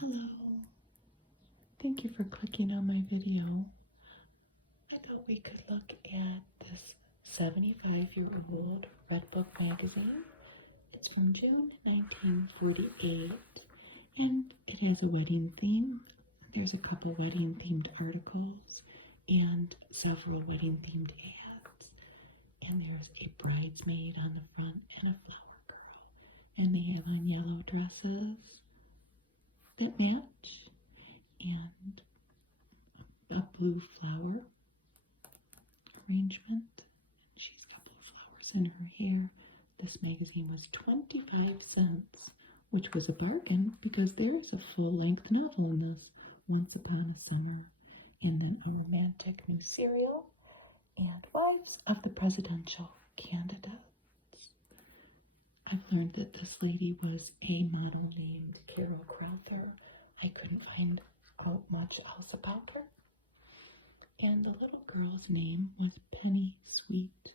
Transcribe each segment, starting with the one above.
Hello. Thank you for clicking on my video. I thought we could look at this 75-year-old Redbook magazine. It's from June 1948, and it has a wedding theme. There's a couple wedding-themed articles and several wedding-themed ads. And there's a bridesmaid on the front and a flower girl. And they have on yellow dresses that match and a blue flower arrangement. And she's got blue flowers in her hair. This magazine was 25 cents, which was a bargain because there is a full-length novel in this, Once Upon a Summer, and then a romantic new serial, and Wives of the Presidential Candidates. I've learned that this lady was a model named Carol Crowther. I couldn't find out much else about her. And the little girl's name was Penny Sweet.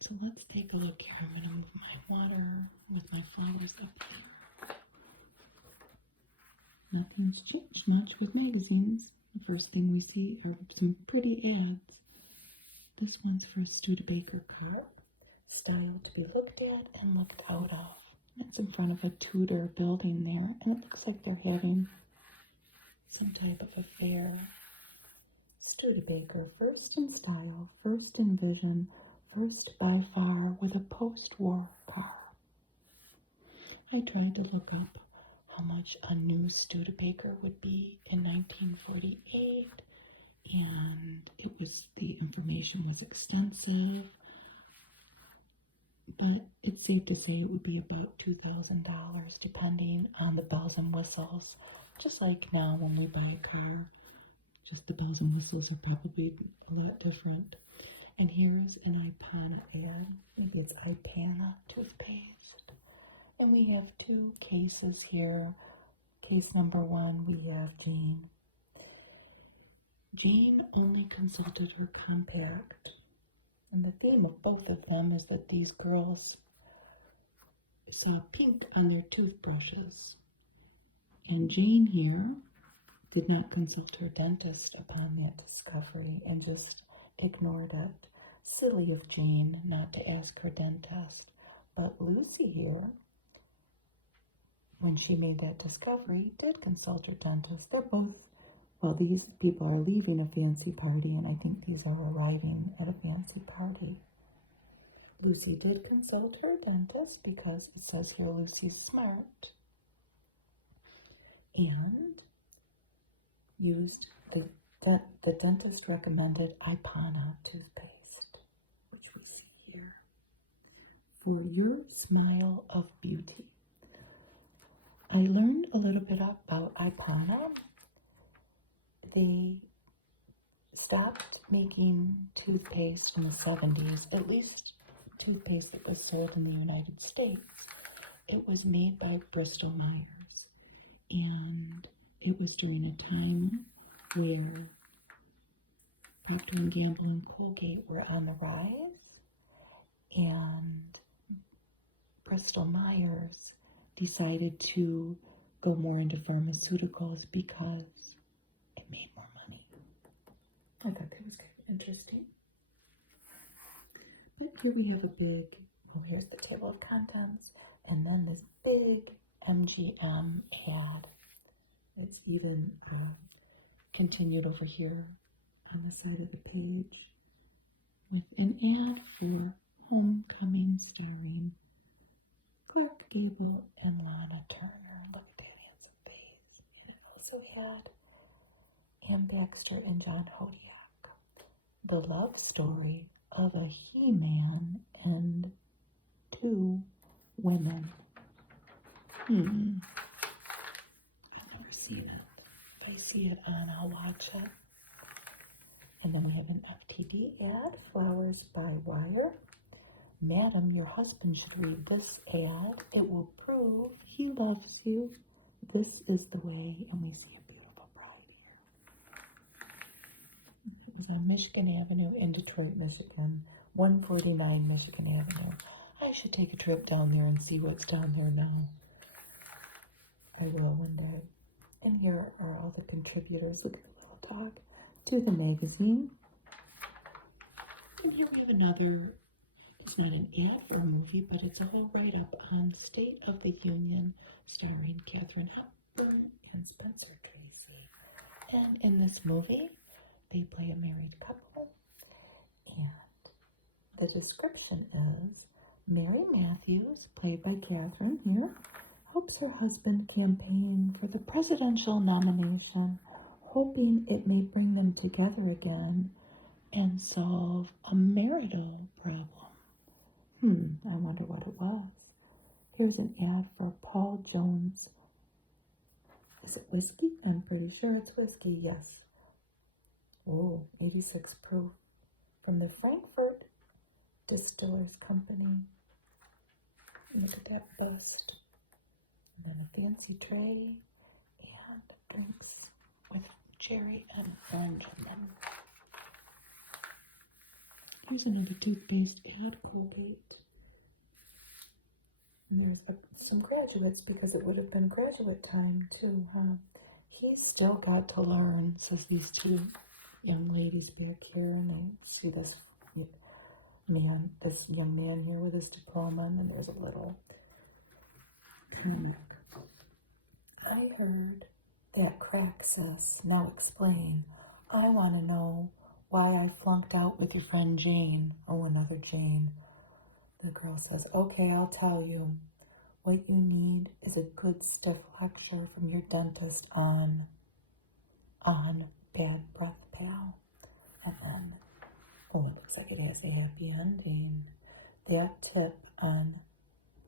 So let's take a look here. I'm going to move my water with my flowers up there. Nothing's changed much with magazines. The first thing we see are some pretty ads. This one's for a Studebaker car, style to be looked at and looked out of. It's in front of a Tudor building there, and it looks like they're having some type of affair. Studebaker, first in style, first in vision, first by far with a post-war car. I tried to look up how much a new Studebaker would be in 1948, and the information was extensive, but it's safe to say it would be about $2,000 depending on the bells and whistles. Just like now when we buy a car, just the bells and whistles are probably a lot different. And here's an Ipana ad. Maybe it's Ipana toothpaste. And we have two cases here. Case number one, we have Jane. Jane only consulted her compact. And the theme of both of them is that these girls saw pink on their toothbrushes. And Jane here did not consult her dentist upon that discovery and just ignored it. Silly of Jane not to ask her dentist. But Lucy here, when she made that discovery, did consult her dentist. They're both, well, these people are leaving a fancy party, and I think these are arriving at a fancy party. Lucy did consult her dentist because it says here Lucy's smart, and used the dentist recommended Ipana toothpaste, which we see here, for your smile of beauty. I learned a little bit about Ipana. They stopped making toothpaste in the 70s, at least toothpaste that was sold in the United States. It was made by Bristol Myers, and it was during a time where Procter & Gamble and Colgate were on the rise, and Bristol Myers decided to go more into pharmaceuticals because it made more money. I thought that was kind of interesting. But here we have here's the table of contents, and then this big MGM ad. It's even continued over here on the side of the page with an ad for Homecoming starring Clark Gable and Lana Turner. Look at that handsome face. And it also had Ann Baxter and John Hodiak. The love story of a He-Man and two women. I've never seen it. If I see it on, I'll watch it. And then we have an FTD ad, Flowers by Wire. Madam, your husband should read this ad. It will prove he loves you. This is the way. And we see a beautiful bride here. It was on Michigan Avenue in Detroit, Michigan. 149 Michigan Avenue. I should take a trip down there and see what's down there now. I will one day. And here are all the contributors. Look at the little dog. To the magazine. And here we have another, it's not an ad for a movie, but it's a whole write-up on the State of the Union starring Katharine Hepburn and Spencer Tracy. And in this movie, they play a married couple. And the description is, Mary Matthews, played by Katharine here, helps her husband campaign for the presidential nomination, hoping it may bring them together again and solve a marital problem. I wonder what it was. Here's an ad for Paul Jones. Is it whiskey? I'm pretty sure it's whiskey, yes. Oh, 86 proof. From the Frankfurt Distillers Company. Look at that bust. And then a fancy tray and drinks with cherry and orange in them. Here's another toothpaste ad, Colgate. And there's some graduates, because it would have been graduate time too, huh? He's still got to learn, says these two young ladies back here, and I see this young man here with his diploma, and then there's a little comic. I heard that crack, sis. Now explain. I want to know why I flunked out with your friend Jane. Oh, another Jane. The girl says, okay, I'll tell you. What you need is a good stiff lecture from your dentist on bad breath, pal. And then, oh, it looks like it has a happy ending. That tip on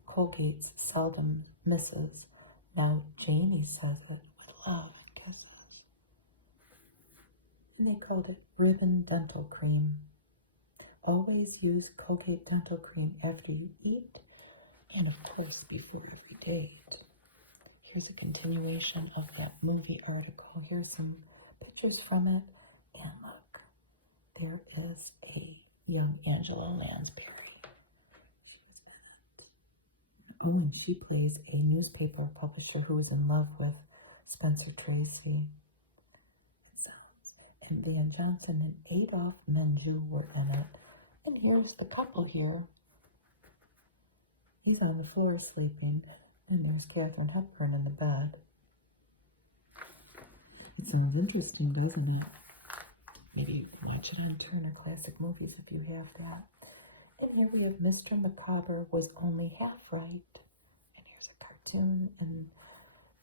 Colgate's seldom misses. Now Janie says it with love and kisses. And they called it ribbon dental cream. Always use Colgate dental cream after you eat, and of course before every date. Here's a continuation of that movie article. Here's some pictures from it, and look, there is a young Angela Lansbury. She was in it. Oh, and she plays a newspaper publisher who is in love with Spencer Tracy. And Van Johnson and Adolph Menjou were in it. And here's the couple here. He's on the floor sleeping, and there's Katharine Hepburn in the bed. It sounds interesting, doesn't it? Maybe you can watch it on Turner Classic Movies if you have that. And here we have Mr. Macabre was only half right. And here's a cartoon, and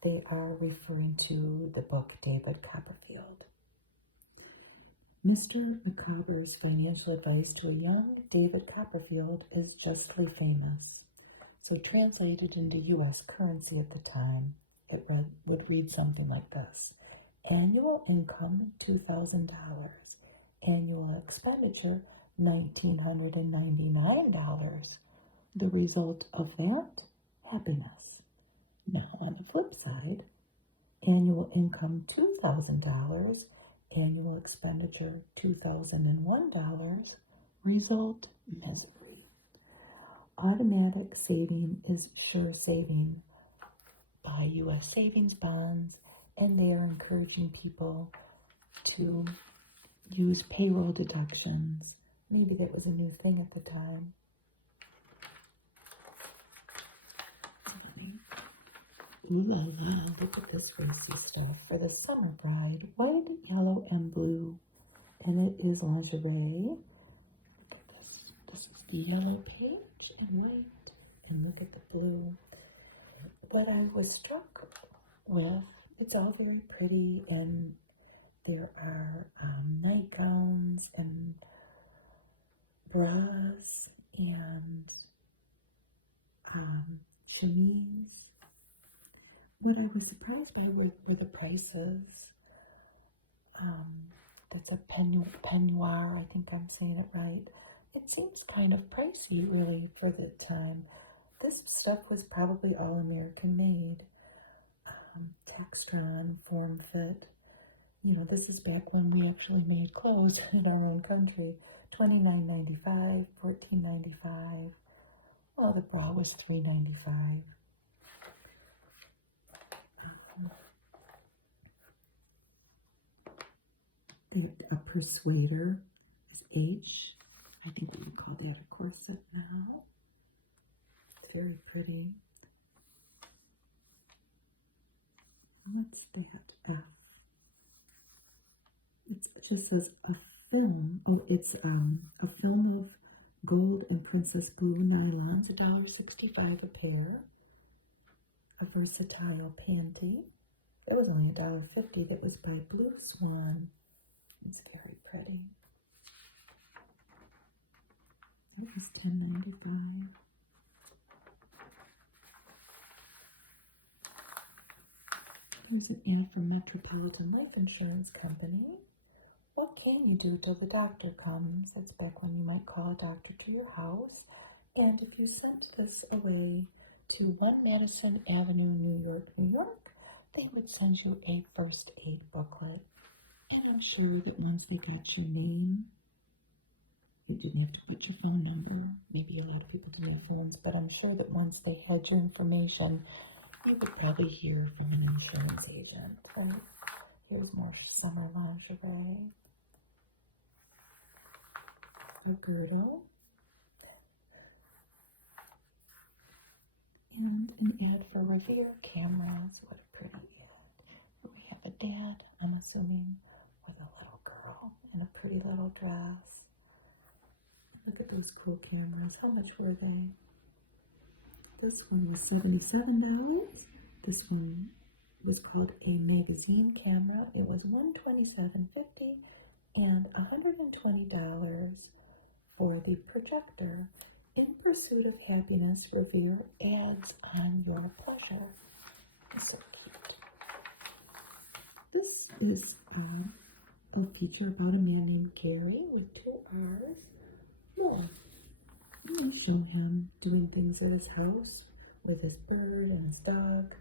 they are referring to the book David Copperfield. Mr. Macabre's financial advice to a young David Copperfield is justly famous. So translated into U.S. currency at the time, it would read something like this. Annual income, $2,000. Annual expenditure, $1,999. The result of that, happiness. Now on the flip side, annual income, $2,000. Annual expenditure, $2,001. Result, misery. Automatic saving is sure saving. Buy U.S. savings bonds, and they are encouraging people to use payroll deductions. Maybe that was a new thing at the time. Ooh la la, look at this racy stuff. For the summer bride, white, yellow, and blue. And it is lingerie. Look at this. This is the yellow page and white. And look at the blue. What I was struck with, it's all very pretty, and there are nightgowns and bras and chemise. What I was surprised by were the prices. That's a peignoir, I think I'm saying it right. It seems kind of pricey, really, for the time. This stuff was probably all American made. Textron, Form Fit. You know, this is back when we actually made clothes in our own country. $29.95, $14.95. Well, the bra was $3.95. a persuader is H. I think we would call that a corset now. It's very pretty. What's that? F. It just says a film. Oh, it's a film of gold and princess blue nylons, $1.65 a pair. A versatile panty. It was only $1.50. That was by Blue Swan. It's very pretty. It was $10.95. Here's an ad for Metropolitan Life Insurance Company. What can you do till the doctor comes? That's back when you might call a doctor to your house. And if you sent this away to 1 Madison Avenue, New York, New York, they would send you a first aid booklet. And I'm sure that once they got your name, you didn't have to put your phone number. Maybe a lot of people didn't have phones, but I'm sure that once they had your information, you would probably hear from an insurance agent. Right? Here's more summer lingerie. A girdle. And an ad for Revere cameras. What a pretty ad. We have a dad, I'm assuming, with a little girl in a pretty little dress. Look at those cool cameras. How much were they? This one was $77. This one was called a magazine camera. It was $127.50 and $120 for the projector. In pursuit of happiness, Revere ads on your pleasure. It's so cute. This is a feature about a man named Gary with 2 R's. More. I'm going to show him doing things at his house with his bird and his dog.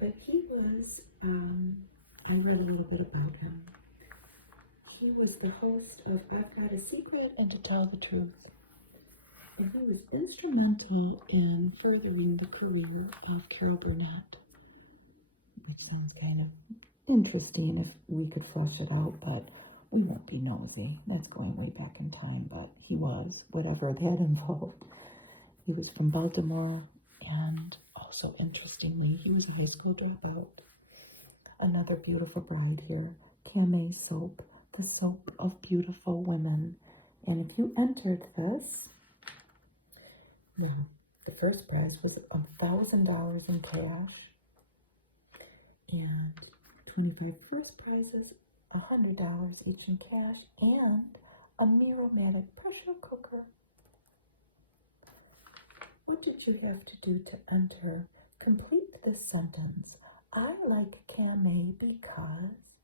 But he was, I read a little bit about him. He was the host of I've Got a Secret and to Tell the Truth. And he was instrumental in furthering the career of Carol Burnett, which sounds kind of interesting if we could flesh it out, but we won't be nosy. That's going way back in time, but he was, whatever that involved. He was from Baltimore, and also, interestingly, he was a high school dropout. Another beautiful bride here, Camay Soap, the soap of beautiful women. And if you entered this, now, the first prize was $1,000 in cash, and 25 first prizes, $100 each in cash, and a Miromatic pressure cooker. What did you have to do to enter? Complete this sentence. I like Camay because,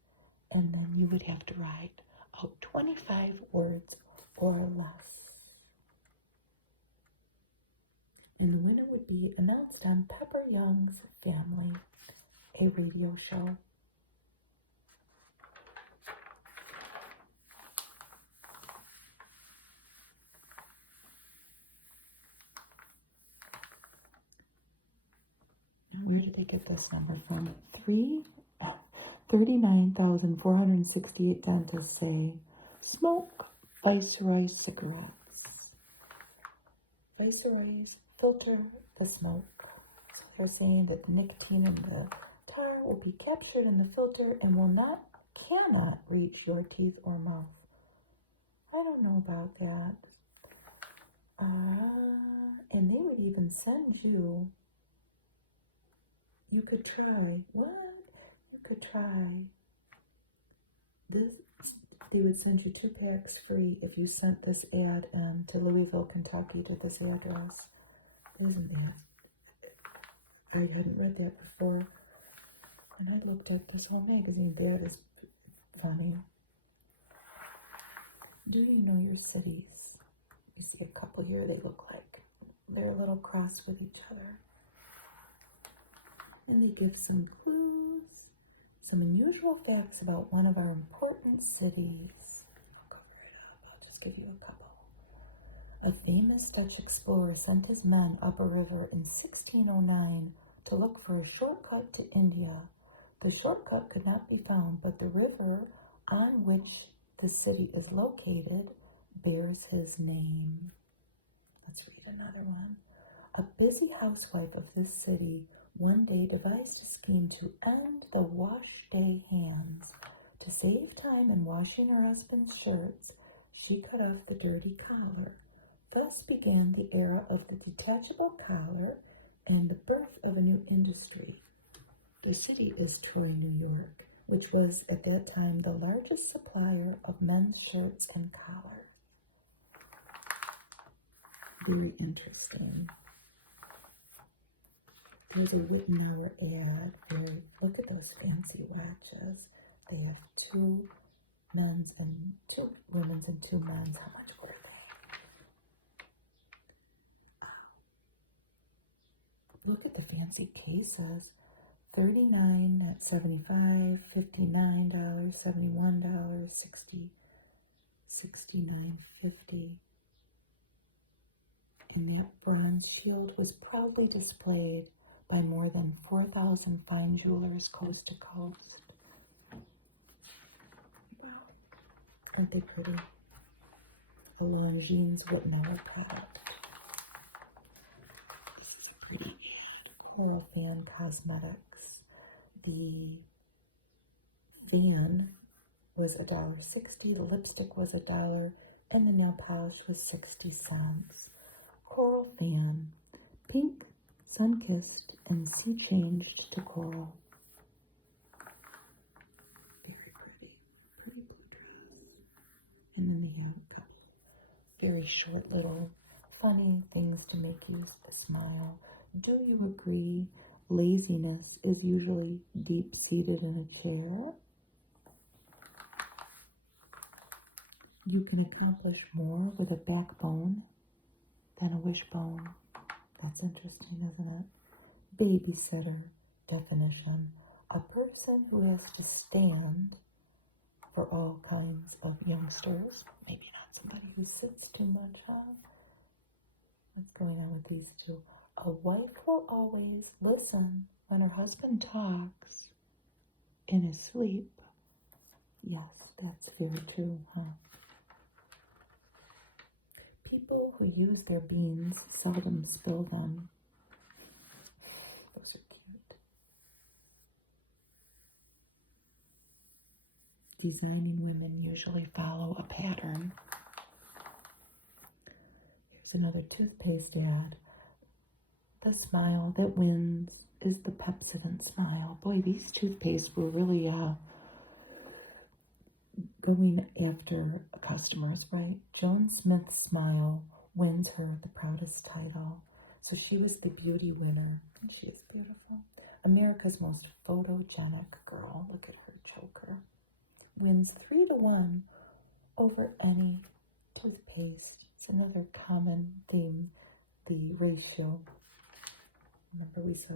and then you would have to write out 25 words or less. And the winner would be announced on Pepper Young's Family, a radio show. Where did they get this number from? 39,468 dentists say smoke Viceroy cigarettes. Viceroys filter the smoke. So they're saying that the nicotine in the tar will be captured in the filter and cannot reach your teeth or mouth. I don't know about that. And they would even send you. You could try. What? You could try. This. They would send you 2 packs free if you sent this ad to Louisville, Kentucky, to this address. Isn't that? I hadn't read that before. And I looked at this whole magazine. That is funny. Do you know your cities? You see a couple here, they look like they're a little cross with each other. And they give some clues, some unusual facts about one of our important cities. I'll go right up. I'll just give you a couple. A famous Dutch explorer sent his men up a river in 1609 to look for a shortcut to India. The shortcut could not be found, but the river on which the city is located bears his name. Let's read another one. A busy housewife of this city one day devised a scheme to end the wash day hands. To save time in washing her husband's shirts, she cut off the dirty collar. Thus began the era of the detachable collar and the birth of a new industry. The city is Troy, New York, which was at that time the largest supplier of men's shirts and collars. Very interesting. There's a Wittenauer ad. Look at those fancy watches. They have 2 men's and 2 women's and 2 men's. How much were they? Look at the fancy cases. $39 at $75, $59, $71, $60, $69.50. And that bronze shield was proudly displayed by more than 4,000 fine jewelers coast to coast. Wow. Aren't they pretty? A Longines Wittenauer pack. This is a pretty ad. Coral Fan Cosmetics. The fan was $1.60, the lipstick was $1, and the nail polish was 60 cents. Coral Fan, pink, sun-kissed, and sea-changed to coral. Very pretty. Pretty blue dress. And then they have a couple very short little funny things to make you smile. Do you agree laziness is usually deep-seated in a chair? You can accomplish more with a backbone than a wishbone. That's interesting, isn't it? Babysitter definition. A person who has to stand for all kinds of youngsters. Maybe not somebody who sits too much, huh? What's going on with these two? A wife will always listen when her husband talks in his sleep. Yes, that's very true, huh? People who use their beans seldom spill them. Those are cute. Designing women usually follow a pattern. Here's another toothpaste ad. The smile that wins is the Pepsodent smile. Boy, these toothpastes were really going after customers, right? Joan Smith's smile wins her the proudest title. So she was the beauty winner, and she is beautiful. America's most photogenic girl, look at her choker, wins 3-1 over any toothpaste. It's another common theme, the ratio. Remember we saw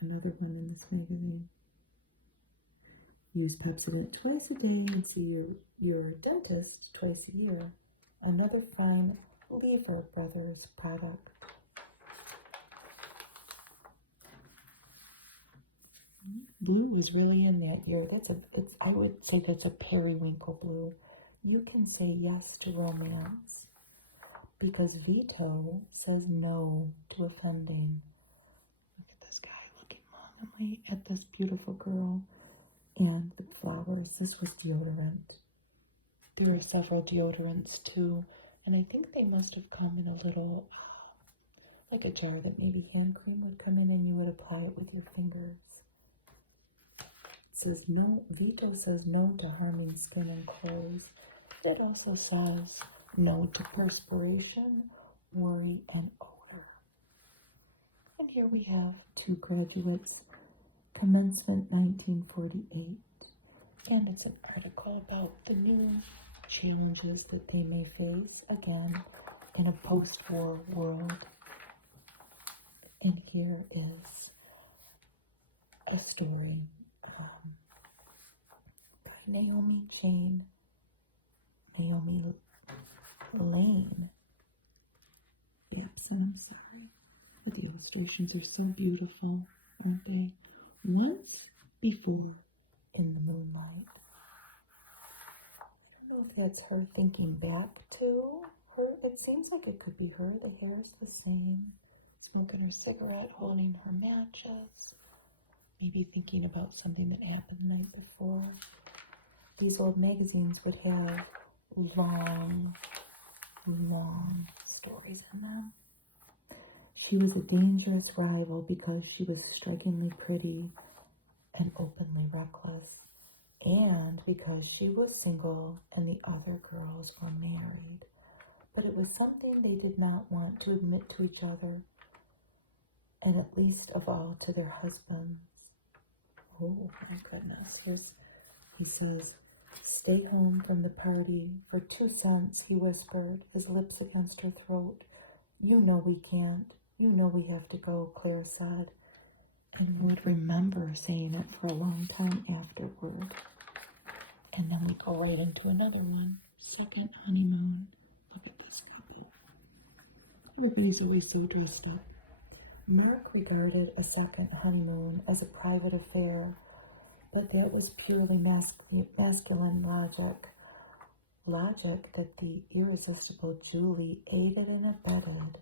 another one in this magazine. Use Pepsodent twice a day and see your dentist twice a year. Another fine Lever Brothers product. Blue was really in that year. I would say that's a periwinkle blue. You can say yes to romance because Vito says no to offending. Look at this guy looking longingly at this beautiful girl. And the flowers. This was deodorant. There are several deodorants too. And I think they must have come in a little, like a jar that maybe hand cream would come in and you would apply it with your fingers. It says no, Vito says no to harming skin and clothes. It also says no to perspiration, worry, and odor. And here we have 2 graduates. Commencement 1948, and it's an article about the new challenges that they may face, again, in a post-war world. And here is a story by Naomi Lane. Yep, I'm sorry. But the illustrations are so beautiful, aren't they? Once before in the moonlight. know if that's her thinking back to her. It seems like it could be her. The hair's the same. Smoking her cigarette, holding her matches. Maybe thinking about something that happened the night before. These old magazines would have long stories in them. She was a dangerous rival because she was strikingly pretty and openly reckless, and because she was single and the other girls were married. But it was something they did not want to admit to each other, and at least of all to their husbands. Oh my goodness. He says, "Stay home from the party for 2 cents, he whispered, his lips against her throat. You know we can't. You know we have to go," Claire said, and would remember saying it for a long time afterward. And then we go right into another one. Second honeymoon. Look at this couple. Everybody's always so dressed up. Mark regarded a second honeymoon as a private affair, but that was purely masculine logic. Logic that the irresistible Julie aided and abetted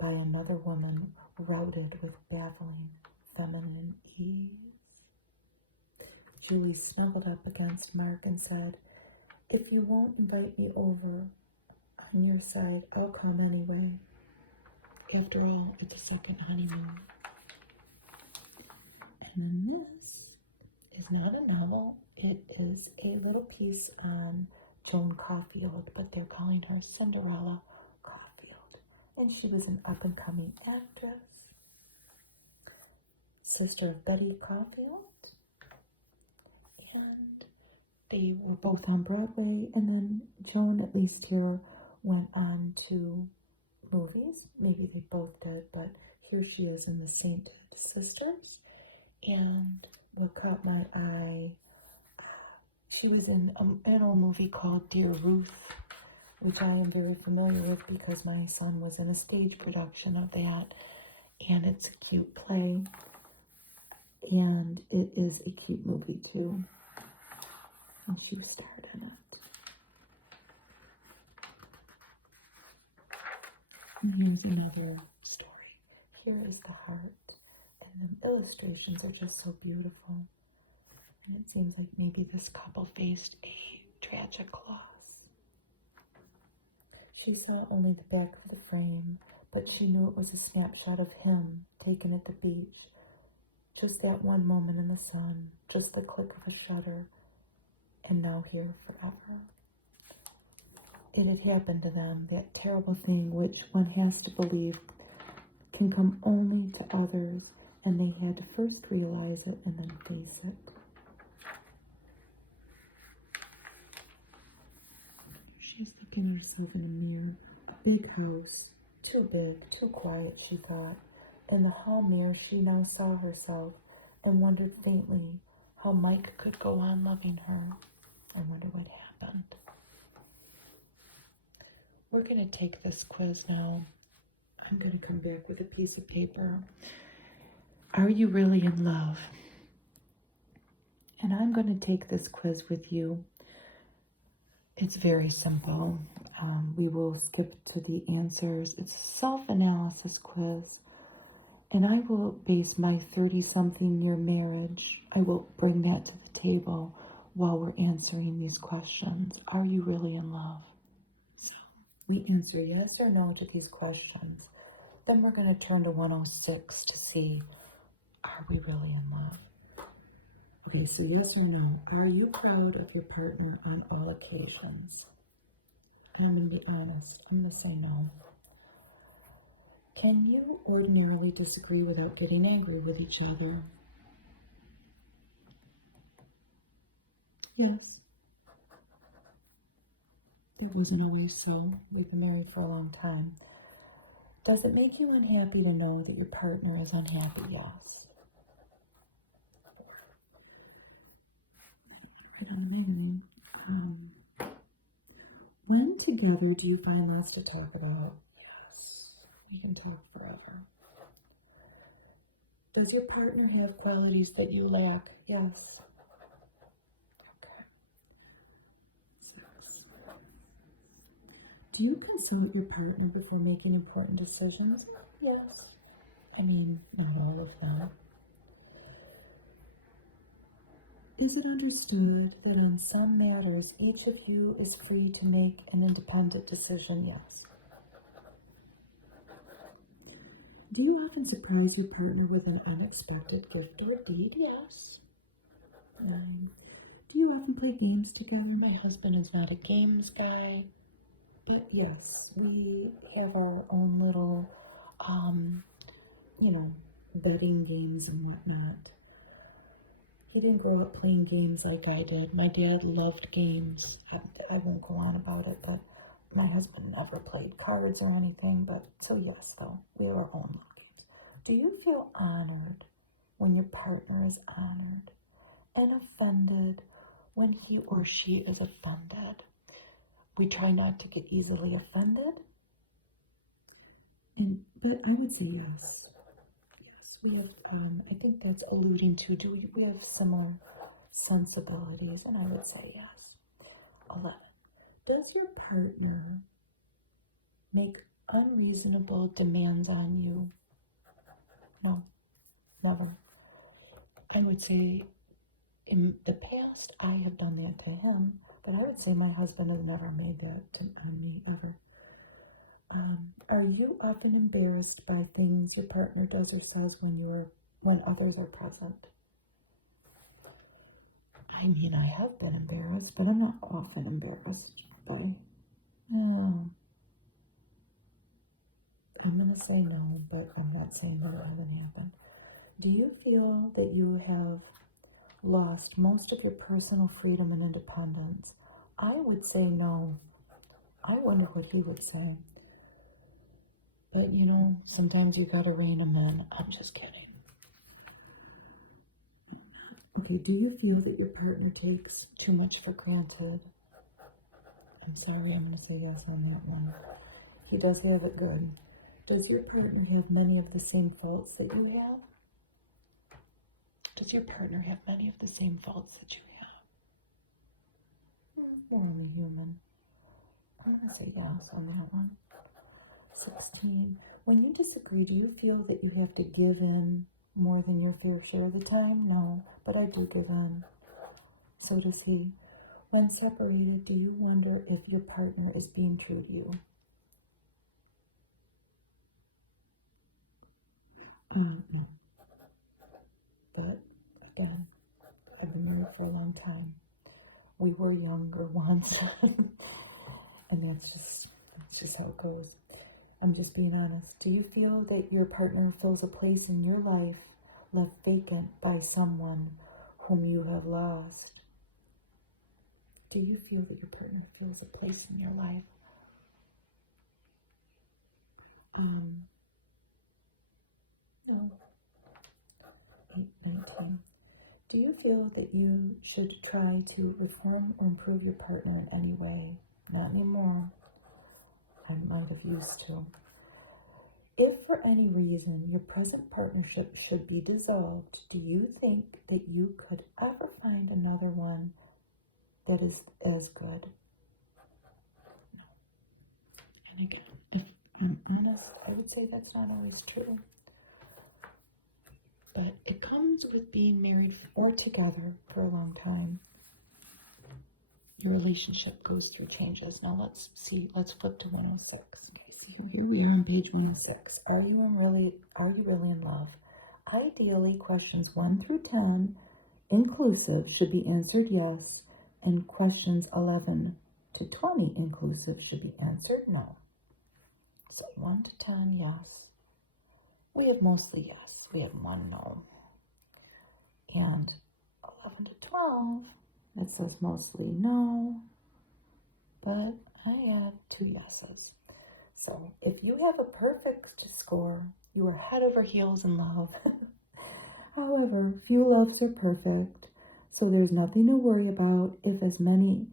by another woman routed with baffling feminine ease. Julie snuggled up against Mark and said, "If you won't invite me over on your side, I'll come anyway. After all, it's a second honeymoon." And then this is not a novel. It is a little piece on Joan Caulfield, but they're calling her Cinderella Caulfield. And she was an up-and-coming actress, sister of Betty Caulfield. And they were both on Broadway. And then Joan, at least here, went on to movies. Maybe they both did, but here she is in the Saint Sisters. And what caught my eye, she was in an old movie called Dear Ruth, which I am very familiar with because my son was in a stage production of that, and it's a cute play, and it is a cute movie too, and she starred in it. And here's another story. Here is the heart, and the illustrations are just so beautiful. And it seems like maybe this couple faced a tragic loss. She saw only the back of the frame, but she knew it was a snapshot of him taken at the beach. Just that one moment in the sun, just the click of a shutter, and now here forever. It had happened to them, that terrible thing which one has to believe can come only to others, and they had to first realize it and then face it. She's looking at herself in a mirror. A big house. Too big, too quiet, she thought. In the hall mirror, she now saw herself and wondered faintly how Mike could go on loving her. I wonder what happened. We're going to take this quiz now. I'm going to come back with a piece of paper. Are you really in love? And I'm going to take this quiz with you. It's very simple. We will skip to the answers. It's a self-analysis quiz. And I will base my 30-something-year marriage, I will bring that to the table while we're answering these questions. Are you really in love? So we answer yes or no to these questions. Then we're going to turn to 106 to see, are we really in love? Okay, so yes or no. Are you proud of your partner on all occasions? I'm going to be honest. I'm going to say no. Can you ordinarily disagree without getting angry with each other? Yes. It wasn't always so. We've been married for a long time. Does it make you unhappy to know that your partner is unhappy? Yes. When together do you find lots to talk about? Yes, we can talk forever. Does your partner have qualities that you lack? Yes. Okay. Do you consult your partner before making important decisions? Yes. I mean, not all of them. Is it understood that on some matters, each of you is free to make an independent decision? Yes. Do you often surprise your partner with an unexpected gift or deed? Yes. Do you often play games together? My husband is not a games guy, but yes, we have our own little, betting games and whatnot. He didn't grow up playing games like I did. My dad loved games. I won't go on about it, but my husband never played cards or anything. But so yes, though, we have our own little games. Do you feel honored when your partner is honored and offended when he or she is offended? We try not to get easily offended. But I would say yes. Yes, we have, I think that's alluding to, we have similar sensibilities, and I would say yes. 11. Does your partner make unreasonable demands on you? No, never. I would say in the past, I have done that to him, but I would say my husband has never made that on me, ever. Are you often embarrassed by things your partner does or says when others are present? I mean, I have been embarrassed, but I'm not often embarrassed by. No. I'm going to say no, but I'm not saying that it hasn't happened. Do you feel that you have lost most of your personal freedom and independence? I would say no. I wonder what he would say. But, sometimes you gotta rein him in. I'm just kidding. Okay, do you feel that your partner takes too much for granted? I'm sorry, I'm gonna say yes on that one. He does have it good. Does your partner have many of the same faults that you have? Does your partner have many of the same faults that you have? We're only human. I'm gonna say yes on that one. 16. When you disagree, do you feel that you have to give in more than your fair share of the time? No, but I do give in. So does he. When separated, do you wonder if your partner is being true to you? No. But, again, I've been married for a long time. We were younger once, and that's just how it goes. I'm just being honest. Do you feel that your partner fills a place in your life left vacant by someone whom you have lost? Do you feel that your partner fills a place in your life? No. 8, 19. Do you feel that you should try to reform or improve your partner in any way? Not anymore. I might have used to. If for any reason your present partnership should be dissolved, do you think that you could ever find another one that is as good? No. And again, if I'm honest, I would say that's not always true. But it comes with being married or together for a long time. Your relationship goes through changes. Now let's flip to 106. Here we are on page 106. Are you really in love? Ideally, questions 1 through 10, inclusive, should be answered yes, and questions 11 to 20, inclusive, should be answered no. So 1 to 10, yes. We have mostly yes. We have 1 no. And 11 to 12, it says mostly no, but I add 2 yeses. So if you have a perfect score, you are head over heels in love. However, few loves are perfect, so there's nothing to worry about if as many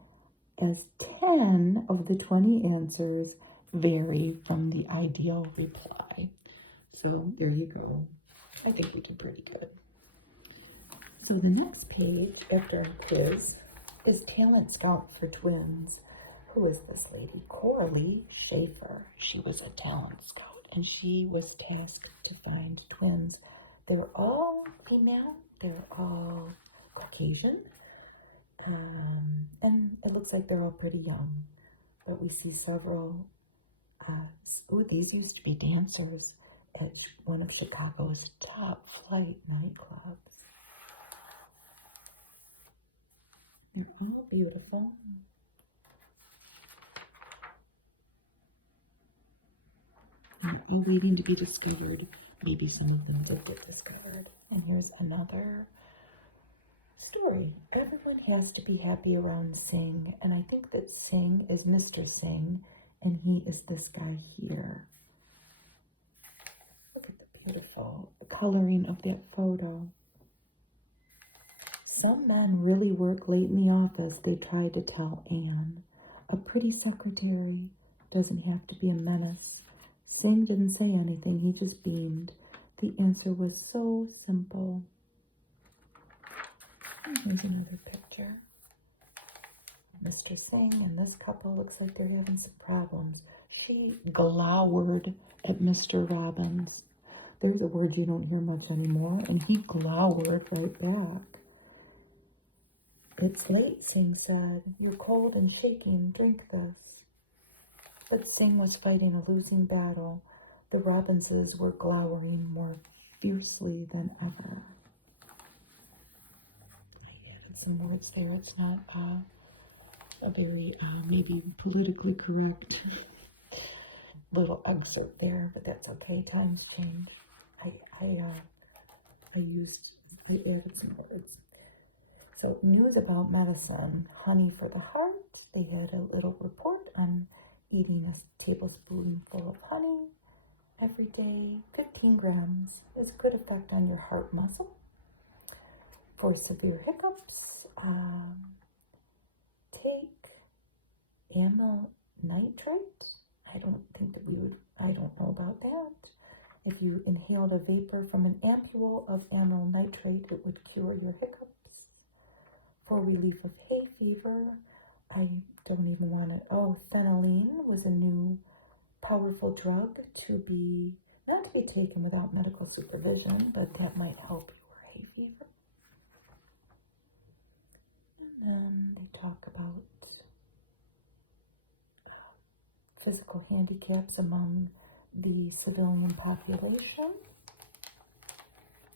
as 10 of the 20 answers vary from the ideal reply. So there you go. I think we did pretty good. So the next page after our quiz is Talent Scout for Twins. Who is this lady? Coralie Schaefer. She was a talent scout, and she was tasked to find twins. They're all female. They're all Caucasian. And it looks like they're all pretty young. But we see several. These used to be dancers at one of Chicago's top flight nightclubs. They're all beautiful. And they're all waiting to be discovered. Maybe some of them did get discovered. And here's another story. Everyone has to be happy around Singh. And I think that Singh is Mr. Singh. And he is this guy here. Look at the beautiful coloring of that photo. Some men really work late in the office, they tried to tell Anne. A pretty secretary doesn't have to be a menace. Singh didn't say anything, he just beamed. The answer was so simple. And here's another picture. Mr. Singh and this couple looks like they're having some problems. She glowered at Mr. Robbins. There's a word you don't hear much anymore, and he glowered right back. It's late, Singh said. You're cold and shaking. Drink this. But Singh was fighting a losing battle. The Robbinses were glowering more fiercely than ever. I added some words there. It's not a very maybe politically correct little excerpt there, but that's okay. Times change. I added some words. So news about medicine, honey for the heart. They had a little report on eating a tablespoonful of honey every day. 15 grams is a good effect on your heart muscle. For severe hiccups, take amyl nitrate. I don't know about that. If you inhaled a vapor from an ampule of amyl nitrate, it would cure your hiccups. For relief of hay fever, I don't even want to, phenylene was a new powerful drug not to be taken without medical supervision, but that might help your hay fever. And then they talk about physical handicaps among the civilian population,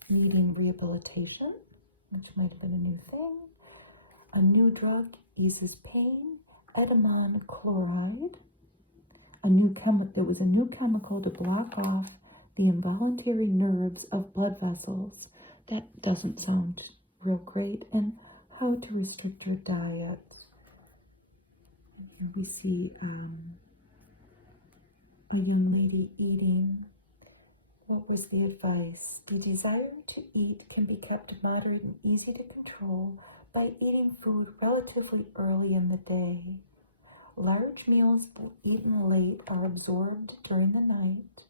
needing rehabilitation, which might have been a new thing. A new drug eases pain, edamame chloride. There was a new chemical to block off the involuntary nerves of blood vessels. That doesn't sound real great. And how to restrict your diet. Here we see a young lady eating. What was the advice? The desire to eat can be kept moderate and easy to control by eating food relatively early in the day. Large meals eaten late are absorbed during the night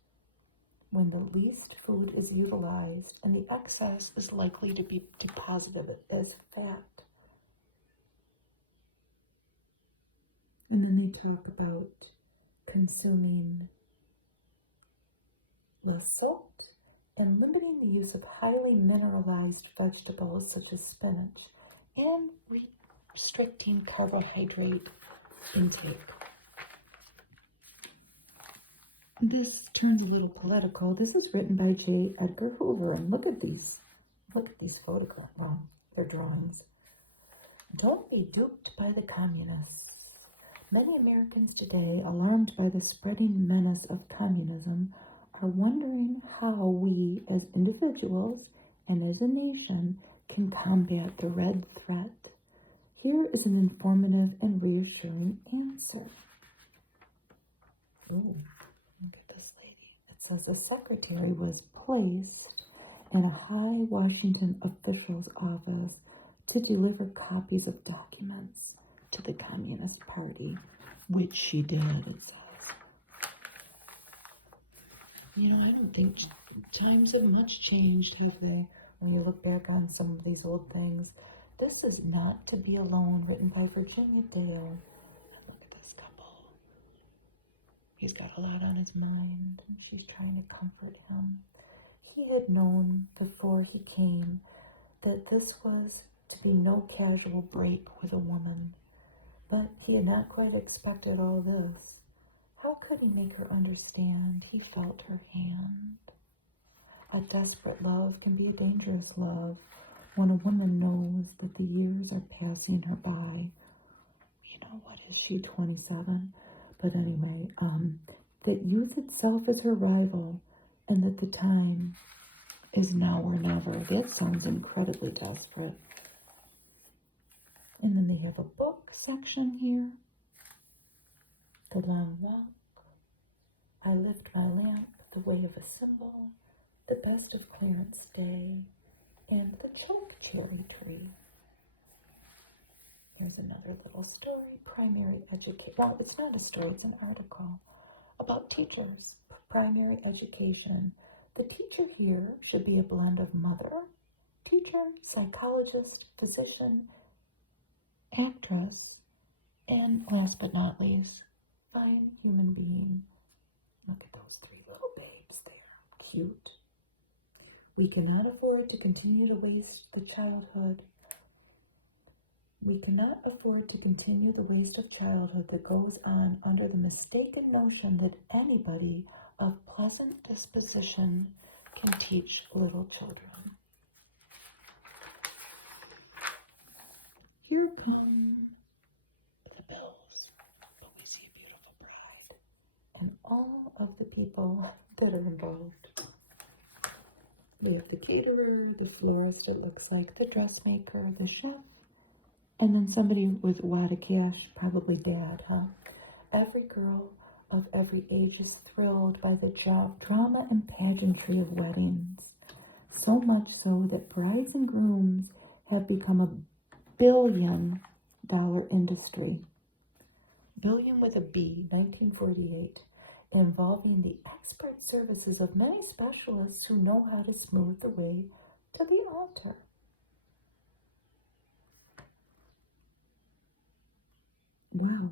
when the least food is utilized, and the excess is likely to be deposited as fat. And then they talk about consuming less salt and limiting the use of highly mineralized vegetables such as spinach and restricting carbohydrate intake. This turns a little political. This is written by J. Edgar Hoover, and look at these photographs. Well, they're drawings. Don't be duped by the communists. Many Americans today, alarmed by the spreading menace of communism, are wondering how we as individuals and as a nation can combat the red threat. Here is an informative and reassuring answer. Oh, look at this lady. It says the secretary was placed in a high Washington official's office to deliver copies of documents to the Communist Party, which she did, it says. I don't think times have much changed, have they? When you look back on some of these old things. This is Not to Be Alone, written by Virginia Dale. And look at this He's got a lot on his mind, and she's trying to comfort him. He had known before he came that this was to be no casual break with a woman, but he had not quite expected all this. How could he make her understand? He felt her hand. A desperate love can be a dangerous love when a woman knows that the years are passing her by. You know, what is she, 27? But anyway, that youth itself is her rival, and that the time is now or never. That sounds incredibly desperate. And then they have a book section here. The Long Walk, I Lift My Lamp, The Way of a Symbol, The Best of Clarence Day, and The Choke Cherry Tree. Here's another little story, primary education. Well, it's not a story, it's an article about teachers, primary education. The teacher here should be a blend of mother, teacher, psychologist, physician, actress, and last but not least, fine human being. Look at those three little babes there. Cute. We cannot afford to continue to waste the childhood. We cannot afford to continue the waste of childhood that goes on under the mistaken notion that anybody of pleasant disposition can teach little children. Here come the bells, but we see a beautiful bride and all of the people that are involved. We have the caterer, the florist, it looks like, the dressmaker, the chef, and then somebody with a wad of cash, probably dad, huh? Every girl of every age is thrilled by the drama and pageantry of weddings. So much so that brides and grooms have become a billion-dollar industry. Billion with a B, 1948, involving the expert services of many specialists who know how to smooth the way to the altar. Wow.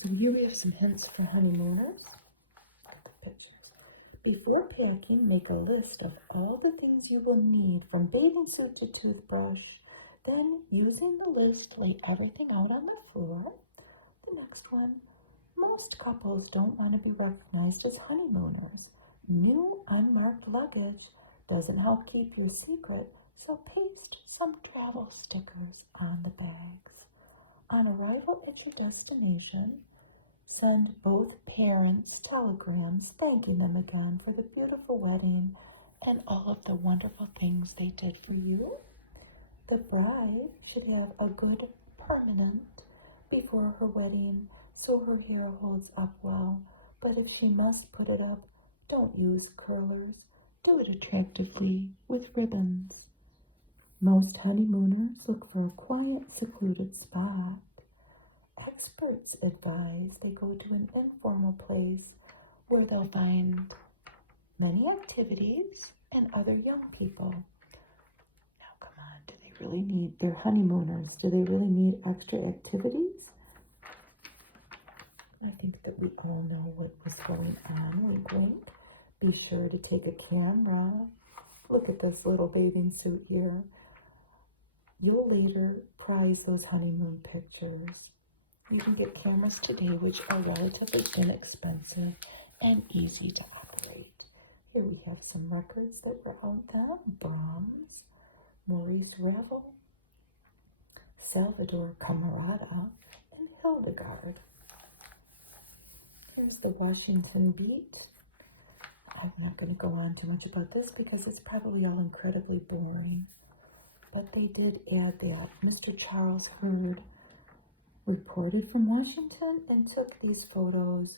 So here we have some hints for honeymooners. Look at the pictures. Before packing, make a list of all the things you will need, from bathing suit to toothbrush. Then, using the list, lay everything out on the floor. The next one. Most couples don't want to be recognized as honeymooners. New unmarked luggage doesn't help keep your secret, so paste some travel stickers on the bags. On arrival at your destination, send both parents telegrams thanking them again for the beautiful wedding and all of the wonderful things they did for you. The bride should have a good permanent before her wedding so her hair holds up well, but if she must put it up, don't use curlers. Do it attractively with ribbons. Most honeymooners look for a quiet, secluded spot. Experts advise they go to an informal place where they'll find many activities and other young people. Now, come on, do they really need, they're honeymooners, do they really need extra activities? I think that we all know what was going on. Wink, wink. Be sure to take a camera. Look at this little bathing suit here. You'll later prize those honeymoon pictures. You can get cameras today which are relatively inexpensive and easy to operate. Here we have some records that were out then. Brahms, Maurice Ravel, Salvador Camarada, and Hildegard. Here's the Washington Beat. I'm not going to go on too much about this because it's probably all incredibly boring. But they did add that Mr. Charles Hurd reported from Washington and took these photos.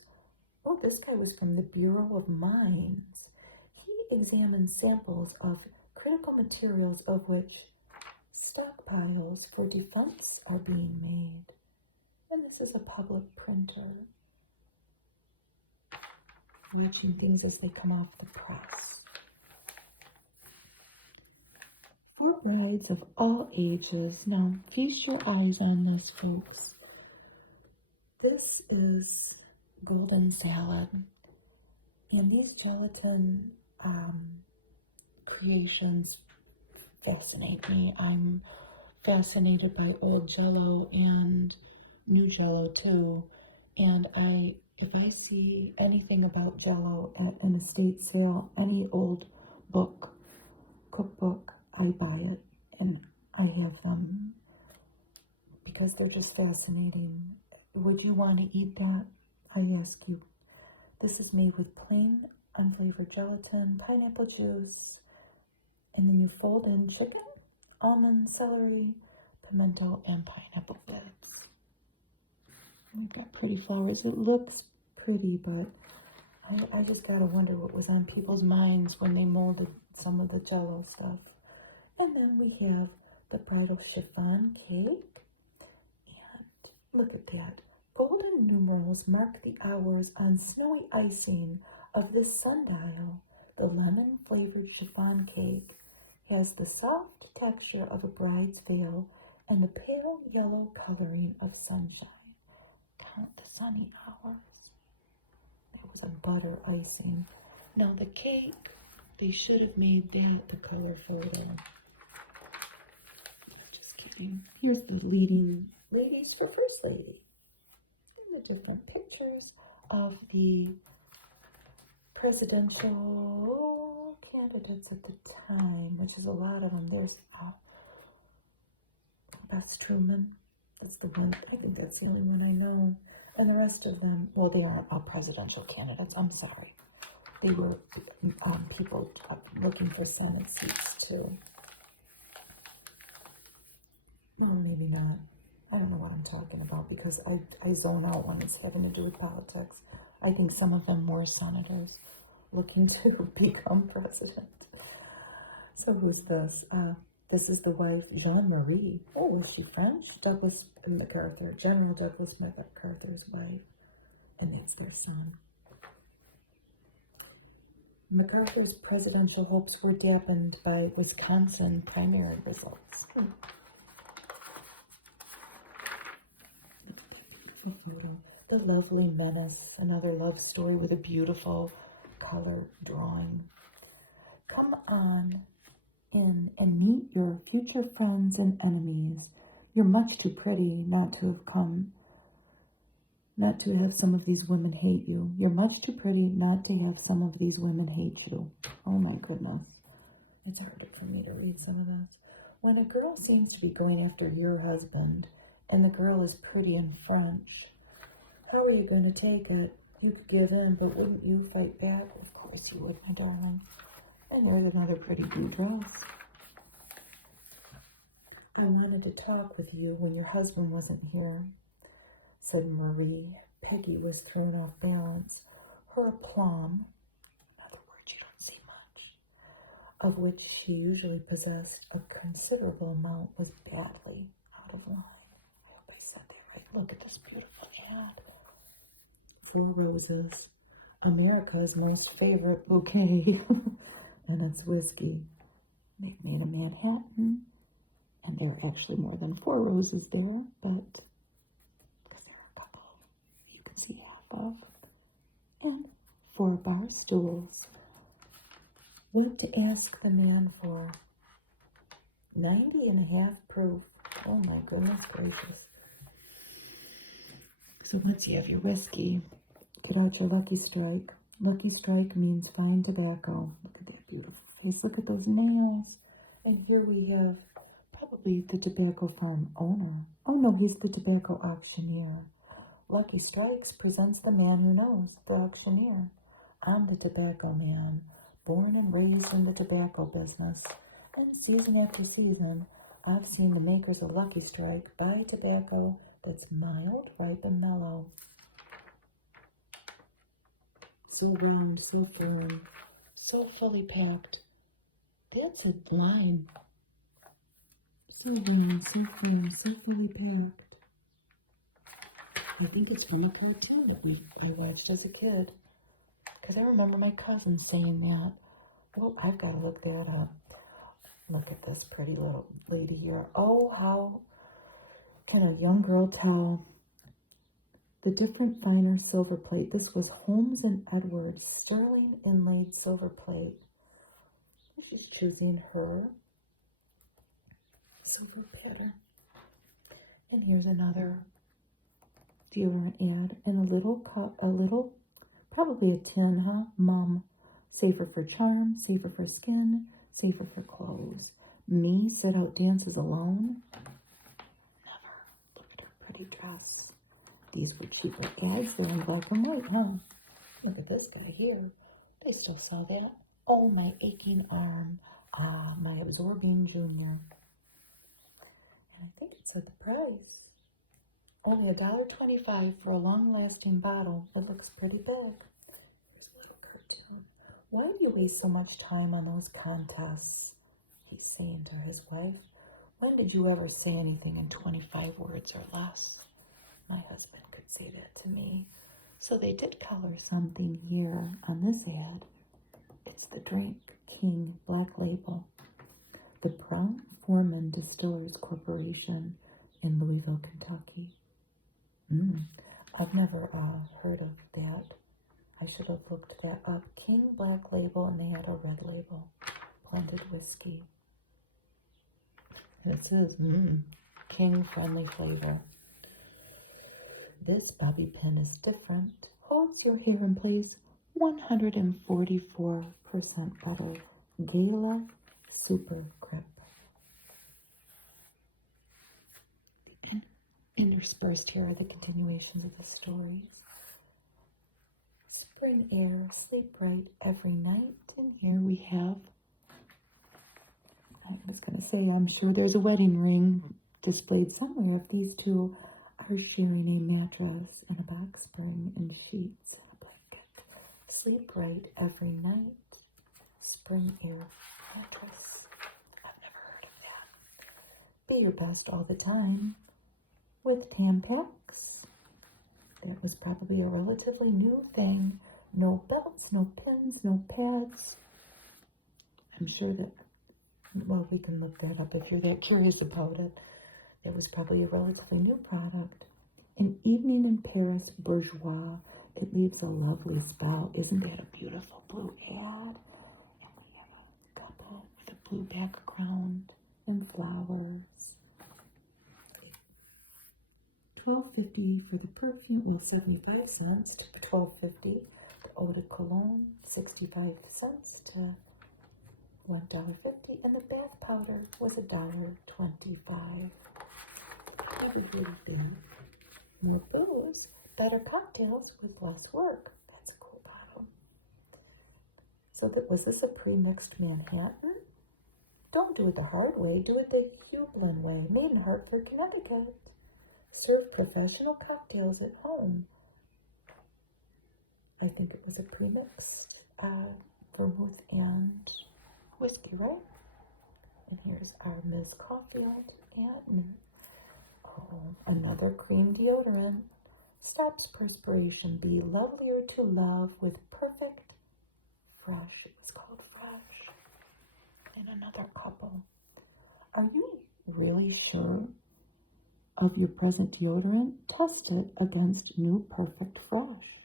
Oh, this guy was from the Bureau of Mines. He examined samples of critical materials of which stockpiles for defense are being made. And this is a public printer. Watching things as they come off the press. For brides of all ages. Now, feast your eyes on this, folks. This is golden salad. And these gelatin creations fascinate me. I'm fascinated by old Jell-O and new Jell-O too. And if I see anything about Jell-O at an estate sale, any old book, cookbook, I buy it and I have them because they're just fascinating. Would you want to eat that? I ask you. This is made with plain, unflavored gelatin, pineapple juice, and then you fold in chicken, almond, celery, pimento, and pineapple bits. We've got pretty flowers. It looks pretty, but I just gotta wonder what was on people's minds when they molded some of the Jell-O stuff. And then we have the bridal chiffon cake. And look at that. Golden numerals mark the hours on snowy icing of this sundial. The lemon-flavored chiffon cake has the soft texture of a bride's veil and the pale yellow coloring of sunshine. Count the sunny hours. There was a butter icing. Now the cake, they should have made that the color photo. Just kidding. Here's the leading ladies for First Lady. And the different pictures of the presidential candidates at the time, which is a lot of them. There's Beth Truman. That's the one. I think that's the only one I know. And the rest of them, well, they aren't all presidential candidates. I'm sorry. They were people looking for Senate seats too. Well, maybe not. I don't know what I'm talking about because I zone out when it's having to do with politics. I think some of them were senators looking to become president. So who's this? This is the wife, Jean-Marie. Oh, was she French? Douglas MacArthur, General Douglas MacArthur's wife. And it's their son. MacArthur's presidential hopes were dampened by Wisconsin primary results. Photo. The lovely Menace, another love story with a beautiful color drawing. Come on in and meet your future friends and enemies. You're much too pretty not to have some of these women hate you. You're much too pretty not to have some of these women hate you. Oh my goodness. It's hard for me to read some of this. When a girl seems to be going after your husband and the girl is pretty in French, how are you going to take it? You could give in, but wouldn't you fight back? Of course you would, my darling. And there's another pretty blue dress. I wanted to talk with you when your husband wasn't here, said Marie. Peggy was thrown off balance. Her aplomb, in other words, you don't see much, of which she usually possessed a considerable amount, was badly out of line. I hope I said that right. Look at this beautiful ad. 4 roses, America's most favorite bouquet, and it's whiskey. They've made a Manhattan, and there are actually more than 4 roses there, but because there are a couple you can see half of, and 4 bar stools. What to ask the man for? 90.5 proof. Oh my goodness gracious. So once you have your whiskey, get out your Lucky Strike. Lucky Strike means fine tobacco. Look at that beautiful face. Look at those nails. And here we have probably the tobacco farm owner. Oh no, he's the tobacco auctioneer. Lucky Strikes presents the man who knows, the auctioneer. I'm the tobacco man, born and raised in the tobacco business. And season after season, I've seen the makers of Lucky Strike buy tobacco that's mild, ripe, and mellow. So round, so firm, so fully packed. That's a line. So round, so firm, so fully packed. I think it's from a cartoon that I watched as a kid. Because I remember my cousin saying that. Well, I've got to look that up. Look at this pretty little lady here. Oh, how can a young girl tell the different finer silver plate? This was Holmes and Edwards sterling inlaid silver plate. She's choosing her silver pattern. And here's another deodorant ad. And a little cup, probably a tin, huh? Mom. Safer for charm, safer for skin, safer for clothes. Me set out dances alone. Never. Look at her pretty dress. These were cheaper ads. They're in black and white, huh? Look at this guy here. They still sell that. Oh, my aching arm. Ah, my absorbing junior. And I think it said the price. Only $1.25 for a long-lasting bottle. It looks pretty big. Here's a little cartoon. Why do you waste so much time on those contests? He's saying to his wife. When did you ever say anything in 25 words or less? My husband could say that to me. So they did color something here on this ad. It's the Drink King Black Label. The Brown Foreman Distillers Corporation in Louisville, Kentucky. I've never heard of that. I should have looked that up. King Black Label, and they had a red label. Blended whiskey. And it says, King friendly flavor. This bobby pin is different. Holds your hair in place 144% better. Gala Super Grip. Interspersed here are the continuations of the stories. Spring air, sleep right every night. And here we have, I was going to say, I'm sure there's a wedding ring displayed somewhere if these two are sharing a mattress and a box spring and sheets and a blanket. Sleep right every night. Spring air mattress. I've never heard of that. Be your best all the time with Tampax. That was probably a relatively new thing. No belts, no pins, no pads. I'm sure that, well, we can look that up if you're that curious about it. It was probably a relatively new product. An evening in Paris, bourgeois. It leaves a lovely spell. Isn't that a beautiful blue ad? And we have a couple with a blue background and flowers. $12.50 for the perfume, well, 75 cents to $12.50. The eau de cologne, 65 cents to $1.50, and the bath powder was $1.25. Maybe really more booze, better cocktails with less work. That's a cool bottle. So was this a pre-mixed Manhattan? Don't do it the hard way. Do it the Hublin way. Made in Hartford, Connecticut. Serve professional cocktails at home. I think it was a pre-mixed vermouth and whiskey, right? And here's our Ms. Caulfield and another cream deodorant. Stops perspiration. Be lovelier to love with perfect fresh. It was called Fresh. And another couple. Are you really sure of your present deodorant? Test it against new Perfect Fresh.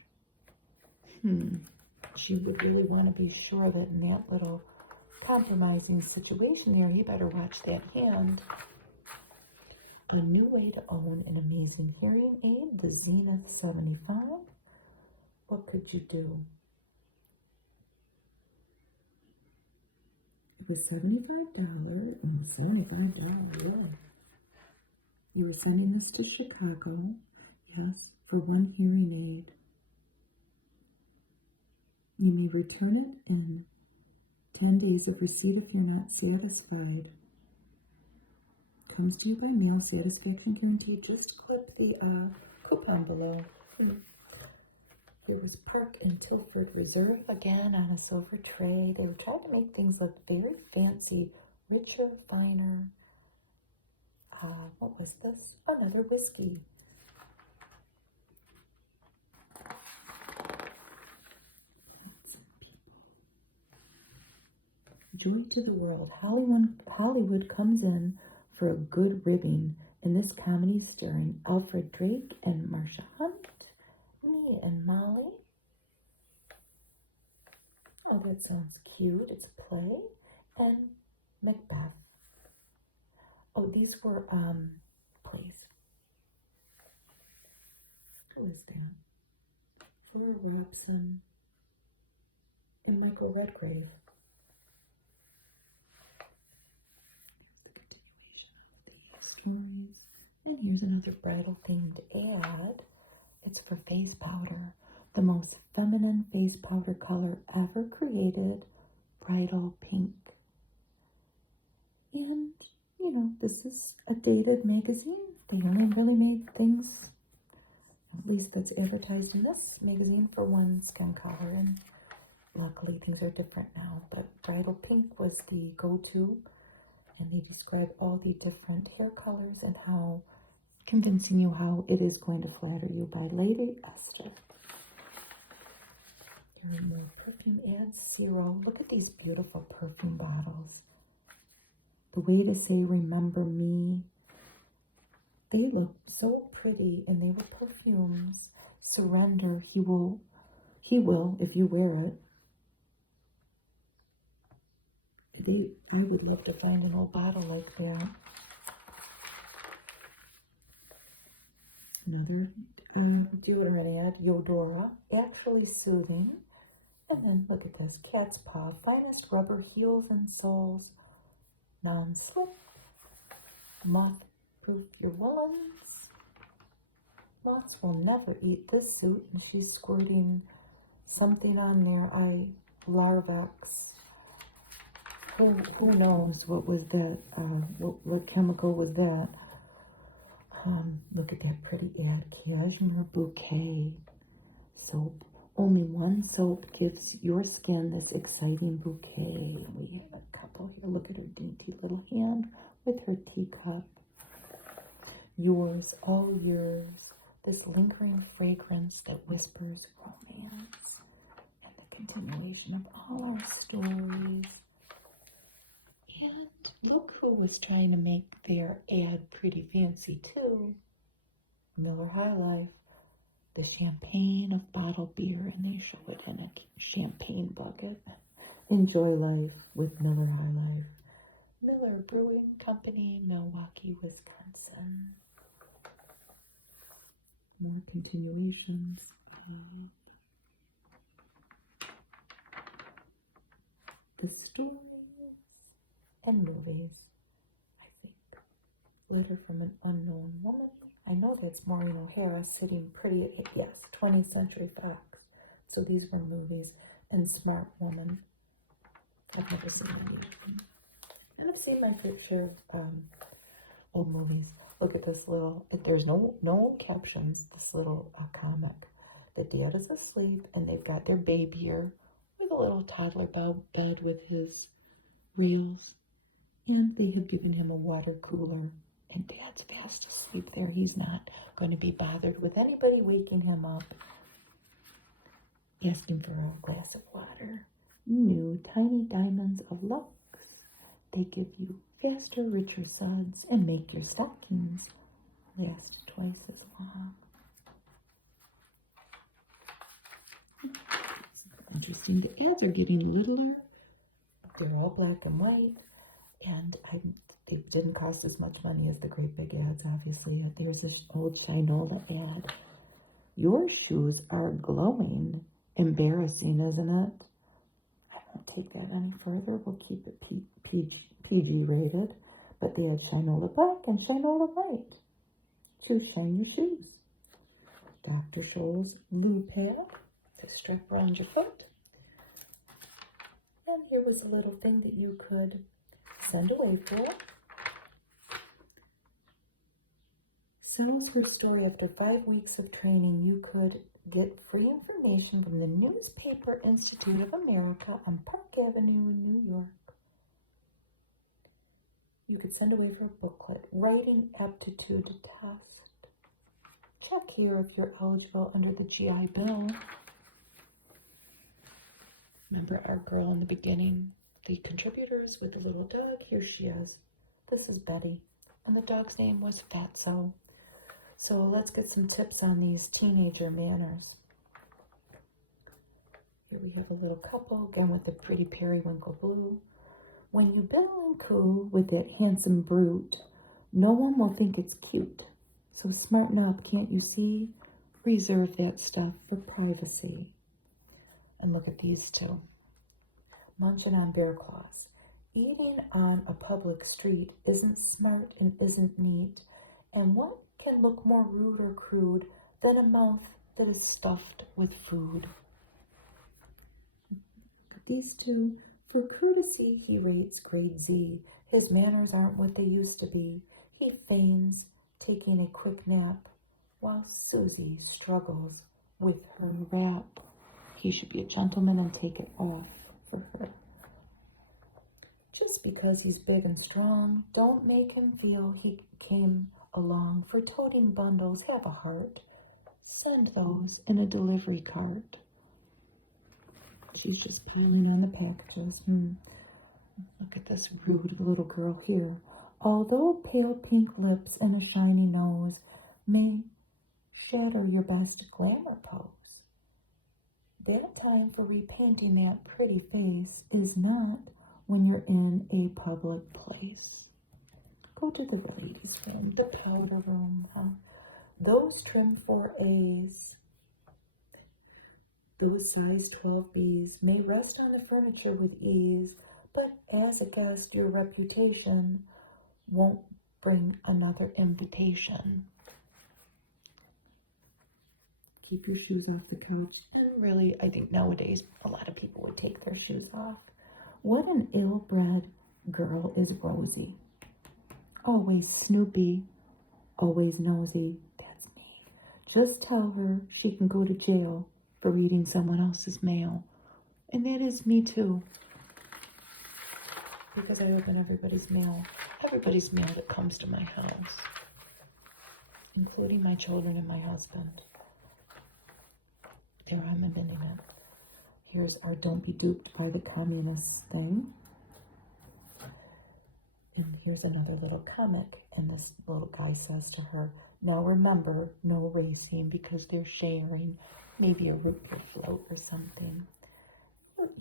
She would really want to be sure that in that little compromising situation there, you better watch that hand. A new way to own an amazing hearing aid, the Zenith 75. What could you do? It was $75. $75, really. You were sending this to Chicago, yes, for one hearing aid. You may return it in 10 days of receipt if you're not satisfied. Comes to you by mail, satisfaction guarantee. Just clip the coupon below. There was Park and Tilford Reserve, again on a silver tray. They were trying to make things look very fancy, richer, finer. What was this? Another whiskey. Joy to the world. Hollywood comes in for a good ribbing in this comedy starring Alfred Drake and Marsha Hunt, me and Molly. Oh, that sounds cute. It's a play. And Macbeth. Oh, these were plays. Who is that? Flora Robson and Michael Redgrave. Stories. And here's another bridal themed ad. It's for face powder, the most feminine face powder color ever created, bridal pink. And you know, this is a dated magazine. They only really made things, at least that's advertised in this magazine, for one skin color, and luckily things are different now. But bridal pink was the go-to. And they describe all the different hair colors and how, convincing you how it is going to flatter you, by Lady Esther. Here are more perfume ads. Zero. Look at these beautiful perfume bottles. The way to say remember me. They look so pretty, and they were perfumes. Surrender. He will if you wear it. I would love to find an old bottle like that. Another deodorant ad, Yodora, actually soothing. And then look at this, Cat's Paw, finest rubber heels and soles, non-slip, moth-proof your woolens. Moths will never eat this suit, and she's squirting something on there. Larvax. Who knows what was that? What chemical was that? Look at that pretty ad. Cashmere Bouquet soap. Only one soap gives your skin this exciting bouquet. We have a couple here. Look at her dainty little hand with her teacup. Yours, all yours. This lingering fragrance that whispers romance. And the continuation of all our stories. And look who was trying to make their ad pretty fancy too. Miller High Life, the champagne of bottled beer, and they show it in a champagne bucket. Enjoy life with Miller High Life. Miller Brewing Company, Milwaukee, Wisconsin. More continuations. The stories and movies, I think. Letter from an Unknown Woman. I know that's Maureen O'Hara sitting pretty, yes, 20th Century Fox. So these were movies. And Smart Woman. I've never seen any of them. And I've seen my picture of old movies. Look at this little, there's no captions, this little comic. The dad is asleep, and they've got their baby here with a little toddler bed with his reels. And they have given him a water cooler. And Dad's fast asleep there. He's not going to be bothered with anybody waking him up, asking for a glass of water. New Tiny Diamonds of Lux. They give you faster, richer suds and make your stockings last twice as long. Interesting. The ads are getting littler. They're all black and white. And they didn't cost as much money as the great big ads, obviously. There's this old Shinola ad. Your shoes are glowing. Embarrassing, isn't it? I won't take that any further. We'll keep it PG rated. But they had Shinola Black and Shinola White. Choose shine your shoes. Dr. Scholl's Lou Pad to strap around your foot. And here was a little thing that you could send away for. Sells her story. After 5 weeks of training, you could get free information from the Newspaper Institute of America on Park Avenue in New York. You could send away for a booklet, Writing Aptitude Test. Check here if you're eligible under the GI Bill. Remember our girl in the beginning the contributors with the little dog. Here she is. This is Betty. And the dog's name was Fatso. So let's get some tips on these teenager manners. Here we have a little couple, again with the pretty periwinkle blue. When you bill and coo with that handsome brute, no one will think it's cute. So smarten up, can't you see? Reserve that stuff for privacy. And look at these two. Munching on bear claws. Eating on a public street isn't smart and isn't neat. And what can look more rude or crude than a mouth that is stuffed with food? These two, for courtesy, he rates grade Z. His manners aren't what they used to be. He feigns taking a quick nap while Susie struggles with her rap. He should be a gentleman and take it off for her. Just because he's big and strong, don't make him feel he came along. For toting bundles, have a heart. Send those in a delivery cart. She's just piling on the packages. Look at this rude little girl here. Although pale pink lips and a shiny nose may shatter your best glamour pose, that time for repainting that pretty face is not when you're in a public place. Go to the ladies' room, the powder room. Those trim 4As, those size 12Bs may rest on the furniture with ease, but as a guest, your reputation won't bring another invitation. Keep your shoes off the couch. And really, I think nowadays, a lot of people would take their shoes off. What an ill-bred girl is Rosie. Always snoopy, always nosy. That's me. Just tell her she can go to jail for reading someone else's mail. And that is me too. Because I open everybody's mail that comes to my house, including my children and my husband. There, I'm admitting it. Here's our don't be duped by the communists thing. And here's another little comic. And this little guy says to her, now remember, no racing because they're sharing maybe a root beer float or something.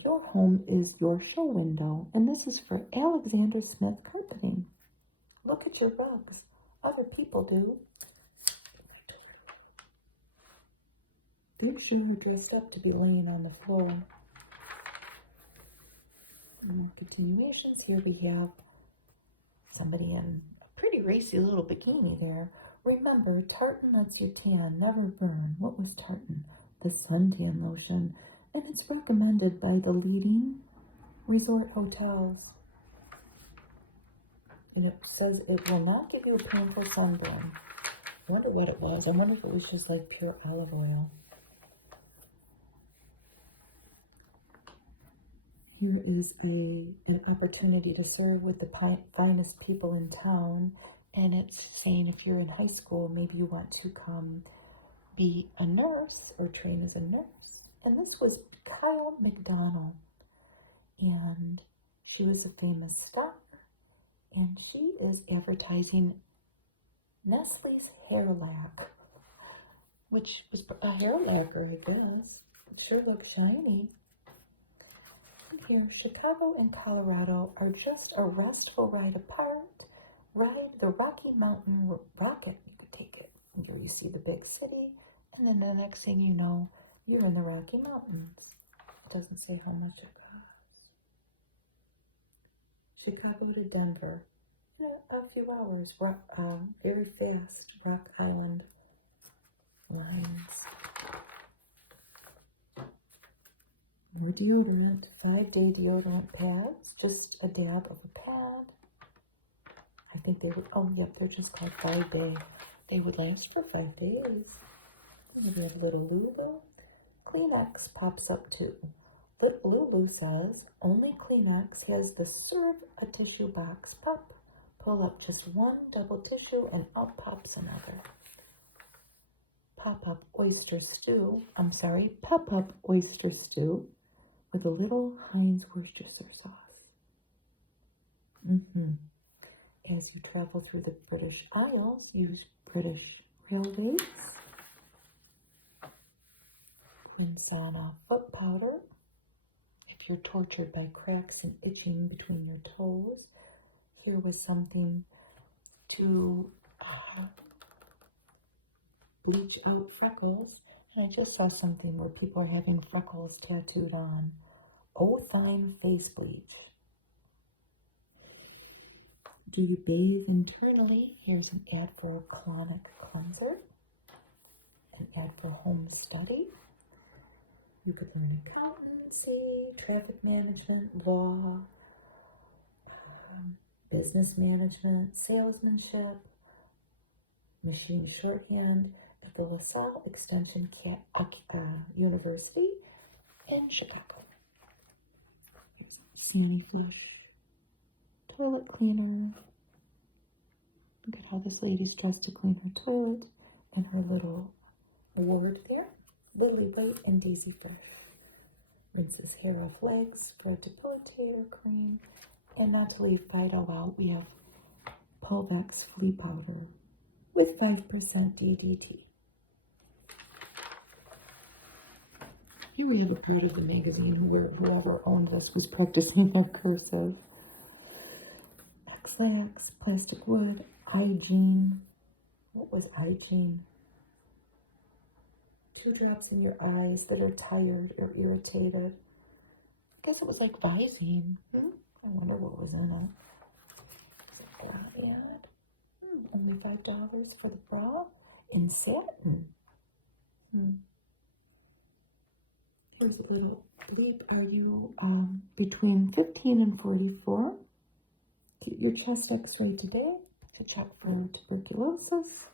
Your home is your show window. And this is for Alexander Smith Carpeting. Look at your rugs. Other people do. They sure are dressed up to be laying on the floor. And continuations. Here we have somebody in a pretty racy little bikini there. Remember, tartan lets you tan, never burn. What was tartan? The suntan lotion. And it's recommended by the leading resort hotels. And it says it will not give you a painful sunburn. I wonder what it was. I wonder if it was just like pure olive oil. Here is an opportunity to serve with the finest people in town. And it's saying if you're in high school, maybe you want to come be a nurse or train as a nurse. And this was Kyle McDonald. And she was a famous star. And she is advertising Nestle's hair lac, which was a hair lacquer, I guess. It sure looks shiny. Here, Chicago and Colorado are just a restful ride apart. Ride the Rocky Mountain rocket. You could take it. Here you see the big city, and then the next thing you know, you're in the Rocky Mountains. It doesn't say how much it costs. Chicago to Denver. In a few hours. Very fast. Rock Island lines. More deodorant, 5-day deodorant pads, just a dab of a pad. I think they would, they're just called 5-day. They would last for 5 days. And we have a little Lulu. Kleenex pops up too. Lulu says, only Kleenex has the serve a tissue box pop. Pull up just one double tissue and out pops another. Pop-up oyster stew with a little Heinz Worcestershire sauce. As you travel through the British Isles, use British Railways. Rinsana foot powder. If you're tortured by cracks and itching between your toes, here was something to bleach out freckles. And I just saw something where people are having freckles tattooed on. Othine face bleach. Do you bathe internally? Here's an ad for a colonic cleanser. An ad for home study. You could learn accountancy, traffic management, law, business management, salesmanship, machine shorthand at the LaSalle Extension University in Chicago. Here's Sandy Flush toilet cleaner. Look at how this lady's dressed to clean her toilet and her little award there. Lily White and Daisy Fresh. Rinses hair off legs for a debilitator cream. And not to leave Fido out, we have Pulvex flea powder with 5% DDT. Here we have a part of the magazine where whoever owned this was practicing their cursive. X-Lax, plastic wood, hygiene. What was hygiene? 2 drops in your eyes that are tired or irritated. I guess it was like Visine. I wonder what was in it. Is it bra ad? Only $5 for the bra in satin. Here's a little bleep. Are you between 15 and 44? Get your chest x-ray today to check for tuberculosis.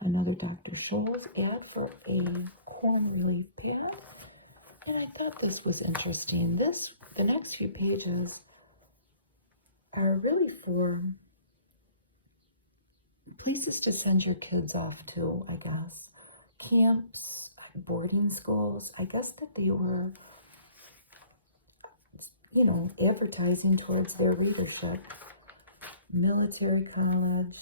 Another Dr. Scholl's ad for a corn relief pad. And I thought this was interesting. The next few pages are really for places to send your kids off to, I guess. Camps, boarding schools. I guess that they were, advertising towards their readership. Military college,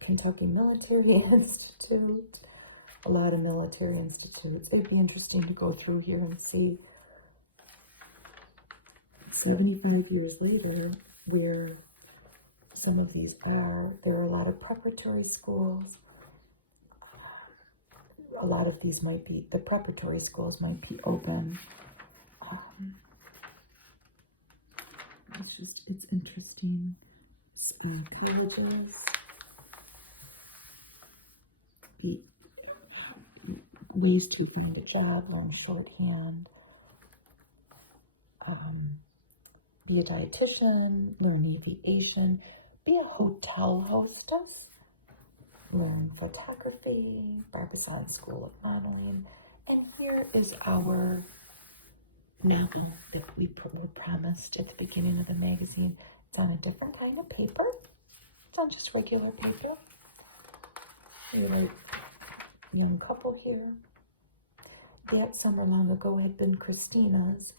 Kentucky Military Institute, a lot of military institutes. It'd be interesting to go through here and see 75 years later where some of these are. There are a lot of preparatory schools. A lot of these might be, the preparatory schools might be open. It's interesting. Colleges. Ways to find a job, learn shorthand, be a dietitian, learn aviation, be a hotel hostess, learn photography, Barbizon School of Modeling. And here is our novel that we were promised at the beginning of the magazine. It's on a different kind of paper. It's on just regular paper. We have a young couple here. That summer long ago had been Christina's,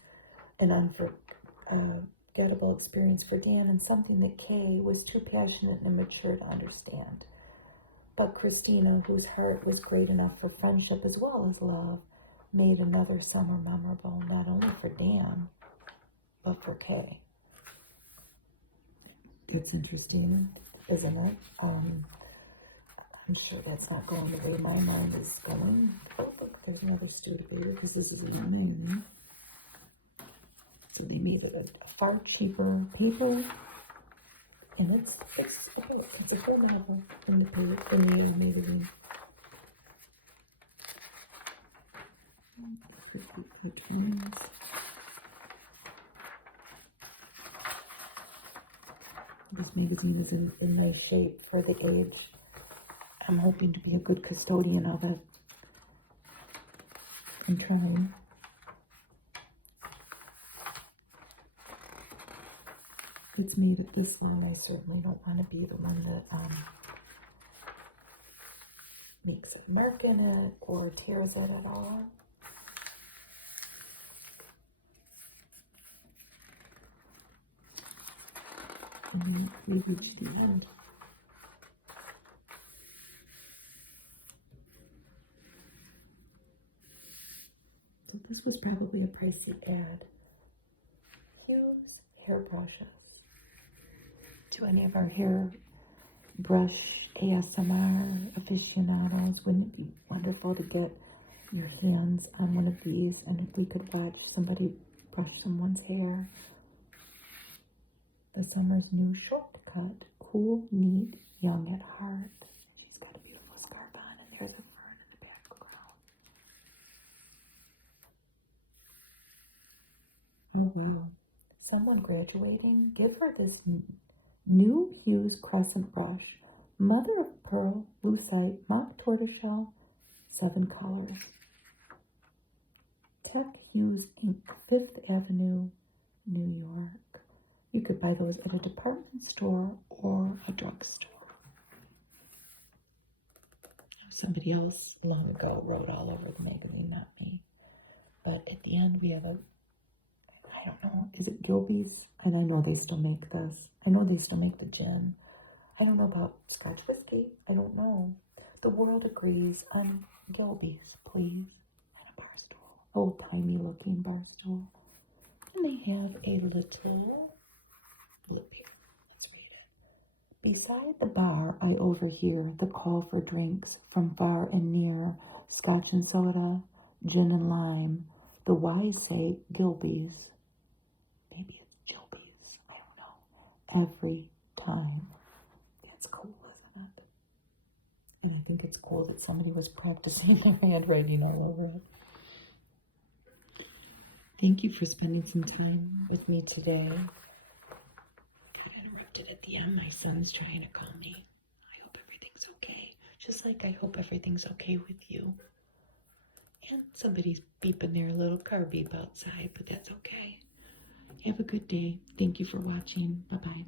an unforgettable experience for Dan, and something that Kay was too passionate and immature to understand. But Christina, whose heart was great enough for friendship as well as love, made another summer memorable, not only for Dan, but for Kay. It's interesting, isn't it? I'm sure that's not going the way my mind is going. Oh, look, there's another Studebaker, because this is a young magazine. So they made it a far cheaper paper, and it's a full novel in the paper, in the magazine. This magazine is in nice shape for the age. I'm hoping to be a good custodian of it. I'm trying. It's made it this long. I certainly don't want to be the one that makes a mark in it or tears it at all. And we reached the end. So this was probably a pricey ad. Use hairbrushes. To any of our hair brush ASMR aficionados, wouldn't it be wonderful to get your hands on one of these, and if we could watch somebody brush someone's hair? The summer's new shortcut, cool, neat, young at heart. She's got a beautiful scarf on, and there's a fern in the background. Oh wow. Someone graduating, give her this new Hughes Crescent brush. Mother of pearl, lucite, mock tortoiseshell, 7 colors. Tech Hughes Inc., 5th Avenue, New York. You could buy those at a department store or a drugstore. Somebody else long ago wrote all over the magazine, not me. But at the end we have a, I don't know, is it Gilby's? And I know they still make this. I know they still make the gin. I don't know about Scotch whiskey. I don't know. The world agrees on Gilby's, please. And a bar stool. Old-timey looking bar stool. And they have a little blip here. Let's read it. Beside the bar, I overhear the call for drinks from far and near. Scotch and soda, gin and lime. The wise say Gilby's. Maybe it's Gilby's. I don't know. Every time. That's cool, isn't it? And I think it's cool that somebody was practicing their handwriting all over it. Thank you for spending some time with me today. Got interrupted at the end. My son's trying to call me. I hope everything's okay. Just like I hope everything's okay with you. And somebody's beeping their little car beep outside, but that's okay. Have a good day. Thank you for watching. Bye-bye.